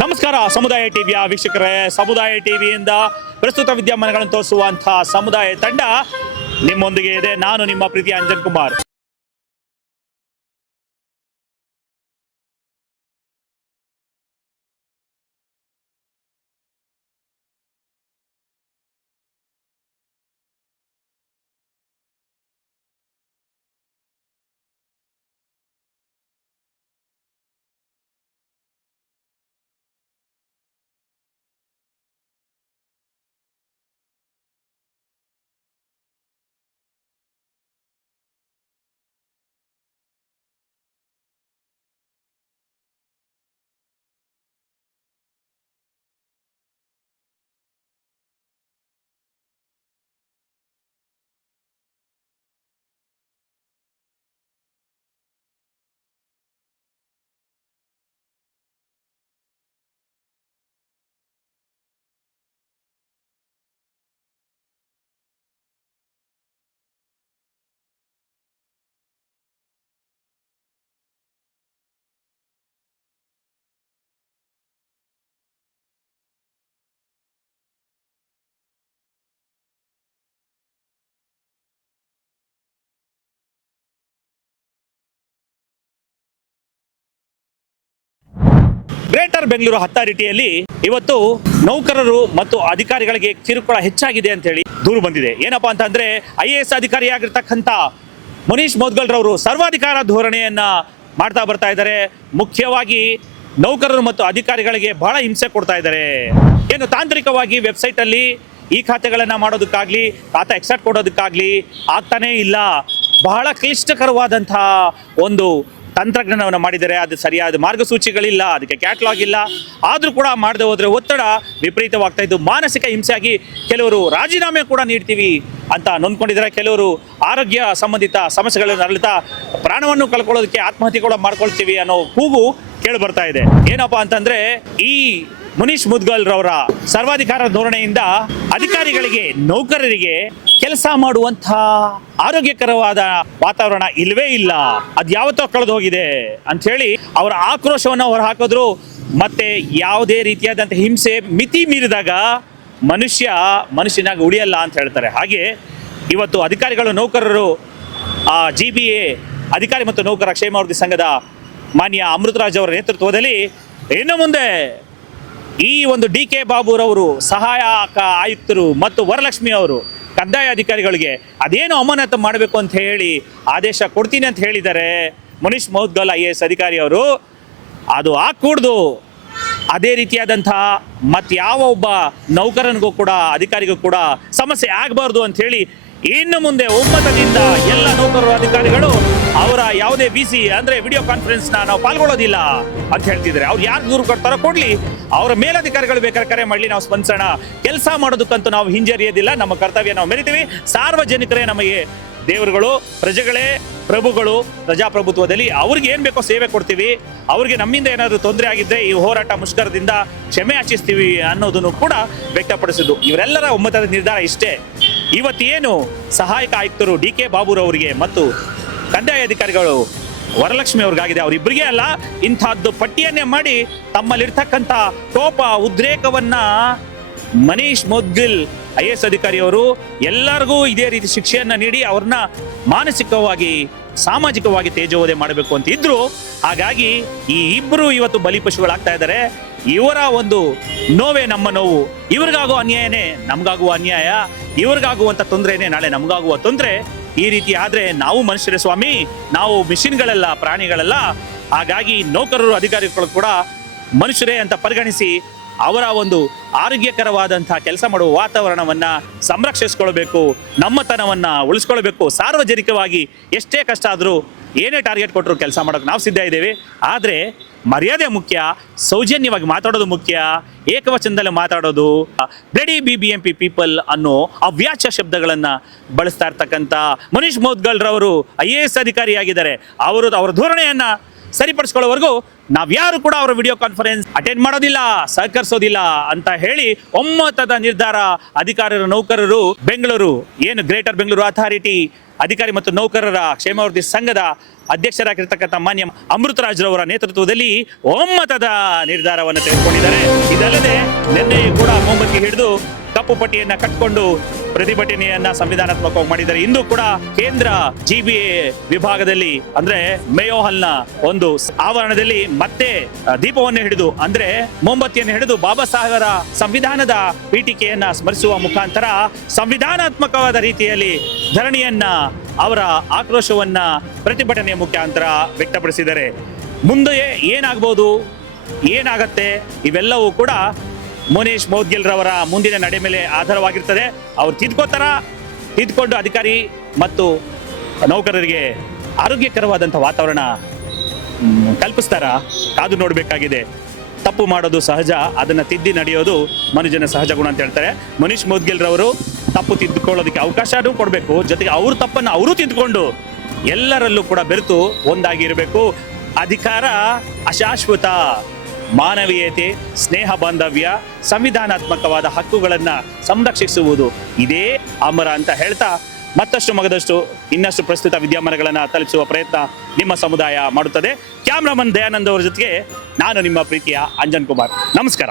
ನಮಸ್ಕಾರ ಸಮುದಾಯ ಟಿವಿಯ ವೀಕ್ಷಕರೇ, ಸಮುದಾಯ ಟಿವಿಯಿಂದ ಪ್ರಸ್ತುತ ವಿದ್ಯಮಾನಗಳನ್ನು ತೋರಿಸುವಂತಹ ಸಮುದಾಯ ತಂಡ ನಿಮ್ಮೊಂದಿಗೆ ಇದೆ. ನಾನು ನಿಮ್ಮ ಪ್ರೀತಿಯ ಅಂಜನ್ ಕುಮಾರ್. ಗ್ರೇಟರ್ ಬೆಂಗಳೂರು ಅಥಾರಿಟಿಯಲ್ಲಿ ಇವತ್ತು ನೌಕರರು ಮತ್ತು ಅಧಿಕಾರಿಗಳಿಗೆ ಕಿರುಕುಳ ಹೆಚ್ಚಾಗಿದೆ ಅಂತ ಹೇಳಿ ದೂರು ಬಂದಿದೆ. ಏನಪ್ಪಾ ಅಂತಂದ್ರೆ IAS ಅಧಿಕಾರಿಯಾಗಿರ್ತಕ್ಕಂಥ ಮನೀಶ್ ಮೌದ್ಗಲ್ ರವರು ಸರ್ವಾಧಿಕಾರ ಧೋರಣೆಯನ್ನ ಮಾಡ್ತಾ ಬರ್ತಾ ಇದ್ದಾರೆ. ಮುಖ್ಯವಾಗಿ ನೌಕರರು ಮತ್ತು ಅಧಿಕಾರಿಗಳಿಗೆ ಬಹಳ ಹಿಂಸೆ ಕೊಡ್ತಾ ಇದ್ದಾರೆ. ಏನು ತಾಂತ್ರಿಕವಾಗಿ ವೆಬ್ಸೈಟ್ ಅಲ್ಲಿ ಈ ಖಾತೆಗಳನ್ನ ಮಾಡೋದಕ್ಕಾಗ್ಲಿ, ಖಾತೆ ಎಕ್ಸೆಪ್ಟ್ ಕೊಡೋದಕ್ಕಾಗ್ಲಿ ಆಗ್ತಾನೇ ಇಲ್ಲ. ಬಹಳ ಕ್ಲಿಷ್ಟಕರವಾದಂತಹ ಒಂದು ತಂತ್ರಜ್ಞಾನವನ್ನು ಮಾಡಿದ್ದಾರೆ. ಅದು ಸರಿಯಾದ ಮಾರ್ಗಸೂಚಿಗಳಿಲ್ಲ, ಅದಕ್ಕೆ ಕ್ಯಾಟ್ಲಾಗ್ ಇಲ್ಲ. ಆದರೂ ಕೂಡ ಮಾಡದೆ ಹೋದರೆ ಒತ್ತಡ ವಿಪರೀತವಾಗ್ತಾ ಇದ್ದು ಮಾನಸಿಕ ಹಿಂಸೆಯಾಗಿ ಕೆಲವರು ರಾಜೀನಾಮೆ ಕೂಡ ನೀಡ್ತೀವಿ ಅಂತ ನೊಂದ್ಕೊಂಡಿದ್ದಾರೆ. ಕೆಲವರು ಆರೋಗ್ಯ ಸಂಬಂಧಿತ ಸಮಸ್ಯೆಗಳನ್ನು ನರಳುತ್ತಾ ಪ್ರಾಣವನ್ನು ಕಳ್ಕೊಳ್ಳೋದಕ್ಕೆ ಆತ್ಮಹತ್ಯೆ ಕೂಡ ಮಾಡ್ಕೊಳ್ತೀವಿ ಅನ್ನೋ ಕೂಗು ಕೇಳಿ ಬರ್ತಾ ಇದೆ. ಏನಪ್ಪಾ ಅಂತಂದ್ರೆ ಈ ಮನೀಶ್ ಮೌದ್ಗಲ್ ರವರ ಸರ್ವಾಧಿಕಾರ ಧೋರಣೆಯಿಂದ ಅಧಿಕಾರಿಗಳಿಗೆ, ನೌಕರರಿಗೆ ಕೆಲಸ ಮಾಡುವಂತಹ ಆರೋಗ್ಯಕರವಾದ ವಾತಾವರಣ ಇಲ್ಲವೇ ಇಲ್ಲ. ಅದು ಯಾವತ್ತೋ ಕಳೆದು ಹೋಗಿದೆ ಅಂತ ಹೇಳಿ ಅವರ ಆಕ್ರೋಶವನ್ನು ಹೊರಹಾಕಿದ್ರು. ಮತ್ತೆ ಯಾವುದೇ ರೀತಿಯಾದಂಥ ಹಿಂಸೆ ಮಿತಿ ಮೀರಿದಾಗ ಮನುಷ್ಯನಾಗಿ ಉಳಿಯಲ್ಲ ಅಂತ ಹೇಳ್ತಾರೆ. ಹಾಗೆ ಇವತ್ತು ಅಧಿಕಾರಿಗಳು, ನೌಕರರು GBA ಅಧಿಕಾರಿ ಮತ್ತು ನೌಕರ ಕ್ಷೇಮಾಭಿವೃದ್ಧಿ ಸಂಘದ ಮಾನ್ಯ ಅಮೃತರಾಜ್ ಅವರ ನೇತೃತ್ವದಲ್ಲಿ ಇನ್ನು ಮುಂದೆ ಈ ಒಂದು DK ಬಾಬುರವರು, ಸಹಾಯಕ ಆಯುಕ್ತರು ಮತ್ತು ವರಲಕ್ಷ್ಮಿ ಅವರು ಕಂದಾಯ ಅಧಿಕಾರಿಗಳಿಗೆ ಅದೇನು ಅಮಾನತು ಮಾಡಬೇಕು ಅಂತ ಹೇಳಿ ಆದೇಶ ಕೊಡ್ತೀನಿ ಅಂತ ಹೇಳಿದ್ದಾರೆ ಮನೀಶ್ ಮೌದ್ಗಲ್ IAS ಅಧಿಕಾರಿ ಅವರು. ಅದು ಕೂಡ್ದು ಅದೇ ರೀತಿಯಾದಂಥ ಮತ್ತು ಯಾವ ಒಬ್ಬ ನೌಕರನಿಗೂ ಕೂಡ, ಅಧಿಕಾರಿಗೂ ಕೂಡ ಸಮಸ್ಯೆ ಆಗಬಾರ್ದು ಅಂತ ಹೇಳಿ ಇನ್ನು ಮುಂದೆ ಒಮ್ಮತದಿಂದ ಎಲ್ಲ ನೌಕರರು, ಅಧಿಕಾರಿಗಳು ಅವರ ಯಾವುದೇ BC ಅಂದ್ರೆ ವಿಡಿಯೋ ಕಾನ್ಫರೆನ್ಸ್ನ ನಾವು ಪಾಲ್ಗೊಳ್ಳೋದಿಲ್ಲ ಅಂತ ಹೇಳ್ತಿದ್ದಾರೆ. ಅವ್ರು ಯಾರು ದೂರು ಕೊಡ್ತಾರೋ ಕೊಡ್ಲಿ, ಅವರ ಮೇಲಧಿಕಾರಿಗಳು ಬೇಕಾದ್ರೆ ಕರೆ ಮಾಡಲಿ, ನಾವು ಸ್ಪಂದಿಸೋಣ. ಕೆಲಸ ಮಾಡೋದಕ್ಕಂತೂ ನಾವು ಹಿಂಜರಿಯೋದಿಲ್ಲ. ನಮ್ಮ ಕರ್ತವ್ಯ ನಾವು ಮೆರಿತೀವಿ. ಸಾರ್ವಜನಿಕರೇ ನಮಗೆ ದೇವರುಗಳು, ಪ್ರಜೆಗಳೇ ಪ್ರಭುಗಳು. ಪ್ರಜಾಪ್ರಭುತ್ವದಲ್ಲಿ ಅವ್ರಿಗೆ ಏನು ಬೇಕೋ ಸೇವೆ ಕೊಡ್ತೀವಿ. ಅವ್ರಿಗೆ ನಮ್ಮಿಂದ ಏನಾದರೂ ತೊಂದರೆ ಆಗಿದ್ದರೆ ಈ ಹೋರಾಟ ಮುಷ್ಕರದಿಂದ ಕ್ಷಮೆ ಯಾಚಿಸ್ತೀವಿ ಅನ್ನೋದನ್ನು ಕೂಡ ವ್ಯಕ್ತಪಡಿಸಿದ್ದು. ಇವರೆಲ್ಲರ ಒಮ್ಮತದ ನಿರ್ಧಾರ ಇಷ್ಟೇ. ಇವತ್ತೇನು ಸಹಾಯಕ ಆಯುಕ್ತರು DK ಬಾಬುರವರಿಗೆ ಮತ್ತು ಕಂದಾಯ ಅಧಿಕಾರಿಗಳು ವರಲಕ್ಷ್ಮಿ ಅವ್ರಿಗಾಗಿದೆ, ಅವರಿಬ್ಬರಿಗೆ ಅಲ್ಲ, ಇಂಥದ್ದು ಪಟ್ಟಿಯನ್ನೇ ಮಾಡಿ ತಮ್ಮಲ್ಲಿರ್ತಕ್ಕಂಥ ಕೋಪ, ಉದ್ರೇಕವನ್ನ ಮನೀಶ್ ಮೌದ್ಗಲ್ IAS ಅಧಿಕಾರಿಯವರು ಎಲ್ಲರಿಗೂ ಇದೇ ರೀತಿ ಶಿಕ್ಷೆಯನ್ನ ನೀಡಿ ಅವ್ರನ್ನ ಮಾನಸಿಕವಾಗಿ, ಸಾಮಾಜಿಕವಾಗಿ ತೇಜೋವಧೆ ಮಾಡಬೇಕು ಅಂತ ಇದ್ರು. ಹಾಗಾಗಿ ಈ ಇಬ್ಬರು ಇವತ್ತು ಬಲಿಪಶುಗಳಾಗ್ತಾ ಇದ್ದಾರೆ. ಇವರ ಒಂದು ನೋವೇ ನಮ್ಮ ನೋವು. ಇವ್ರಿಗಾಗುವ ಅನ್ಯಾಯನೇ ನಮ್ಗಾಗುವ ಅನ್ಯಾಯ, ಇವ್ರಿಗಾಗುವಂಥ ತೊಂದರೆನೇ ನಾಳೆ ನಮಗಾಗುವ ತೊಂದರೆ. ಈ ರೀತಿ ಆದ್ರೆ ನಾವು ಮನುಷ್ಯರೇ ಸ್ವಾಮಿ, ನಾವು ಮಿಷಿನ್ಗಳಲ್ಲ, ಪ್ರಾಣಿಗಳಲ್ಲ. ಹಾಗಾಗಿ ನೌಕರರು, ಅಧಿಕಾರಿಗಳು ಕೂಡ ಮನುಷ್ಯರೇ ಅಂತ ಪರಿಗಣಿಸಿ ಅವರ ಒಂದು ಆರೋಗ್ಯಕರವಾದಂತಹ ಕೆಲಸ ಮಾಡುವ ವಾತಾವರಣವನ್ನ ಸಂರಕ್ಷಿಸ್ಕೊಳ್ಬೇಕು, ನಮ್ಮತನವನ್ನ ಉಳಿಸ್ಕೊಳ್ಬೇಕು. ಸಾರ್ವಜನಿಕವಾಗಿ ಎಷ್ಟೇ ಕಷ್ಟ ಆದರೂ, ಏನೇ ಟಾರ್ಗೆಟ್ ಕೊಟ್ಟರು ಕೆಲಸ ಮಾಡೋಕೆ ನಾವು ಸಿದ್ಧ ಇದ್ದೇವೆ. ಆದರೆ ಮರ್ಯಾದೆ ಮುಖ್ಯ, ಸೌಜನ್ಯವಾಗಿ ಮಾತಾಡೋದು ಮುಖ್ಯ, ಏಕವಚನದಲ್ಲಿ ಮಾತಾಡೋದು. ಬ್ಲಡಿ BBMP ಪೀಪಲ್ ಅನ್ನೋ ಅವ್ಯಾಚ್ಯ ಶಬ್ದಗಳನ್ನು ಬಳಸ್ತಾ ಇರ್ತಕ್ಕಂಥ ಮನೀಶ್ ಮೌದ್ಗಲ್ ರವರು IAS ಅಧಿಕಾರಿಯಾಗಿದ್ದಾರೆ. ಅವರ ಧೋರಣೆಯನ್ನ ಸರಿಪಡಿಸ್ಕೊಳ್ಳೋವರೆಗೂ ನಾವ್ಯಾರು ಕೂಡ ಅವರ ವಿಡಿಯೋ ಕಾನ್ಫರೆನ್ಸ್ ಅಟೆಂಡ್ ಮಾಡೋದಿಲ್ಲ, ಸಹಕರಿಸೋದಿಲ್ಲ ಅಂತ ಹೇಳಿ ಒಮ್ಮತದ ನಿರ್ಧಾರ ಅಧಿಕಾರಿಗಳು, ನೌಕರರು, ಬೆಂಗಳೂರು ಏನು ಗ್ರೇಟರ್ ಬೆಂಗಳೂರು ಅಥಾರಿಟಿ ಅಧಿಕಾರಿ ಮತ್ತು ನೌಕರರ ಕ್ಷೇಮಾಭಿವೃದ್ಧಿ ಸಂಘದ ಅಧ್ಯಕ್ಷರಾಗಿರ್ತಕ್ಕಂಥ ಮಾನ್ಯ ಅಮೃತರಾಜ್ರವರ ನೇತೃತ್ವದಲ್ಲಿ ಒಮ್ಮತದ ನಿರ್ಧಾರವನ್ನು ತೆಗೆದುಕೊಂಡಿದ್ದಾರೆ. ಇದಲ್ಲದೆ ನಿನ್ನೆ ಕೂಡ ಮೊಂಬತ್ತಿ ಹಿಡಿದು ಕಪ್ಪು ಪಟ್ಟಿಯನ್ನ ಕಟ್ಟಿಕೊಂಡು ಪ್ರತಿಭಟನೆಯನ್ನ ಸಂವಿಧಾನಾತ್ಮಕವಾಗಿ ಮಾಡಿದ್ದಾರೆ. ಇಂದು ಕೂಡ ಕೇಂದ್ರ GBA ವಿಭಾಗದಲ್ಲಿ ಅಂದ್ರೆ ಮೇಯೋ ಹಾಲ್ನ ಒಂದು ಆವರಣದಲ್ಲಿ ಮತ್ತೆ ದೀಪವನ್ನು ಹಿಡಿದು ಅಂದ್ರೆ ಮೊಂಬತ್ತಿಯನ್ನು ಹಿಡಿದು ಬಾಬಾ ಸಾಹೇಬರ ಸಂವಿಧಾನದ ಪೀಠಿಕೆಯನ್ನ ಸ್ಮರಿಸುವ ಮುಖಾಂತರ ಸಂವಿಧಾನಾತ್ಮಕವಾದ ರೀತಿಯಲ್ಲಿ ಧರಣಿಯನ್ನ ಅವರ ಆಕ್ರೋಶವನ್ನ ಪ್ರತಿಭಟನೆಯ ಮುಖಾಂತರ ವ್ಯಕ್ತಪಡಿಸಿದ್ದಾರೆ. ಮುಂದೆ ಏನಾಗಬಹುದು, ಏನಾಗತ್ತೆ, ಇವೆಲ್ಲವೂ ಕೂಡ ಮನೀಶ್ ಮೌದ್ಗಿಲ್ ರವರ ಮುಂದಿನ ನಡೆ ಮೇಲೆ ಆಧಾರವಾಗಿರ್ತದೆ. ಅವ್ರು ತಿದ್ಕೊಂಡು ಅಧಿಕಾರಿ ಮತ್ತು ನೌಕರರಿಗೆ ಆರೋಗ್ಯಕರವಾದಂಥ ವಾತಾವರಣ ಕಲ್ಪಿಸ್ತಾರ, ಕಾದು ನೋಡಬೇಕಾಗಿದೆ. ತಪ್ಪು ಮಾಡೋದು ಸಹಜ, ಅದನ್ನು ತಿದ್ದಿ ನಡೆಯೋದು ಮನುಷ್ಯನ ಸಹಜ ಗುಣ ಅಂತ ಹೇಳ್ತಾರೆ. ಮನೀಶ್ ಮೌದ್ಗಿಲ್ ರವರು ತಪ್ಪು ತಿದ್ದುಕೊಳ್ಳೋದಕ್ಕೆ ಅವಕಾಶನೂ ಕೊಡಬೇಕು, ಜೊತೆಗೆ ಅವ್ರ ತಪ್ಪನ್ನು ಅವರು ತಿದ್ದುಕೊಂಡು ಎಲ್ಲರಲ್ಲೂ ಕೂಡ ಬೆರೆತು ಒಂದಾಗಿರಬೇಕು. ಅಧಿಕಾರ ಅಶಾಶ್ವತ, ಮಾನವೀಯತೆ, ಸ್ನೇಹ ಬಾಂಧವ್ಯ, ಸಂವಿಧಾನಾತ್ಮಕವಾದ ಹಕ್ಕುಗಳನ್ನು ಸಂರಕ್ಷಿಸುವುದು ಇದೇ ಅಮರ ಅಂತ ಹೇಳ್ತಾ ಮತ್ತಷ್ಟು ಮಗದಷ್ಟು ಇನ್ನಷ್ಟು ಪ್ರಸ್ತುತ ವಿದ್ಯಮಾನಗಳನ್ನು ತಲುಪಿಸುವ ಪ್ರಯತ್ನ ನಿಮ್ಮ ಸಮುದಾಯ ಮಾಡುತ್ತದೆ. ಕ್ಯಾಮ್ರಾಮನ್ ದಯಾನಂದ್ ಅವರ ಜೊತೆಗೆ ನಾನು ನಿಮ್ಮ ಪ್ರೀತಿಯ ಅಂಜನ್ ಕುಮಾರ್. ನಮಸ್ಕಾರ.